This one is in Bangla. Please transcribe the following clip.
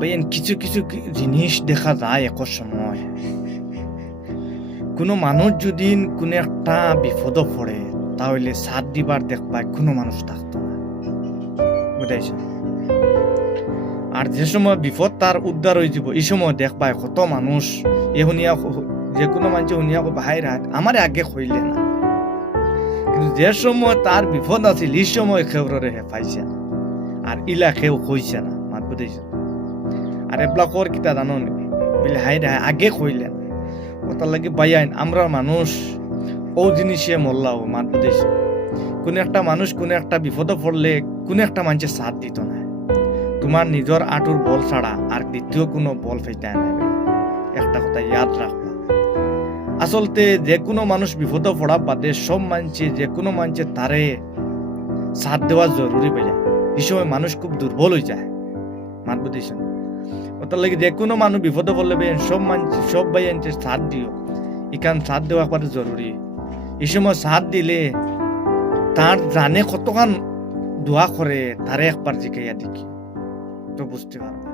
বেন কিছু কিছু জিনিস দেখা যায় এক সময়। কোনো মানুষ যদি কোনো একটা বিপদ পড়ে, তাহলে সাথ দিবার দেখবায় কোনো মানুষ থাকতো না। বুঝাইছ আর যে সময় বিপদ, তার উদ্ধার হয়ে যাব। এই সময় দেখবায় কত মানুষ, এ শুনিয়া যে কোনো মানুষ শুনিয়া বাহাই রাত আমার আগে হইলে না। কিন্তু যে সময় তার বিপদ আছিল, এই সময় খেউরে হে পাইছে না। আর ইলা খেউ হইছে না। মাত বুঝাইছে আর এবলাকর কিতা জানো নি? বলে, হাই রে, আগে কইলে। না ওটার লাগি বাইয়াইন আমরা মানুষ ও জিনিসে মল্লাও মাত বুঝাইছে কোনো একটা মানুষ, কোনো একটা বিপদে পড়লে, কোনো একটা মানুষের সাথ দিত না। তোমার নিজের আঁটুর বল ছাড়া আর দ্বিতীয় কোনো বল ফেইতে না একটা কথা ইয়াদ রাখবা আসলতে যে কোনো মানুষ বিপদে পড়া বাদে সব মানছে যে কোনো মানছে তারে সাথ দেওয়া জরুরি পেলে এই সময় মানুষ খুব দুর্বল হয়ে যায়। মাত বুঝেছেন ওটার লাগে যে কোনো মানুষ বিপদে পড়লে বে সব মানছি সব ভাই আনছে সাথ দিও। এখান সাথ দেওয়া একবার জরুরি। এই সময় সাথ দিলে তার জানে কতখান দোয়া করে, তারে একবার জিকাইয়া দেখি। তো বুঝতে পারবা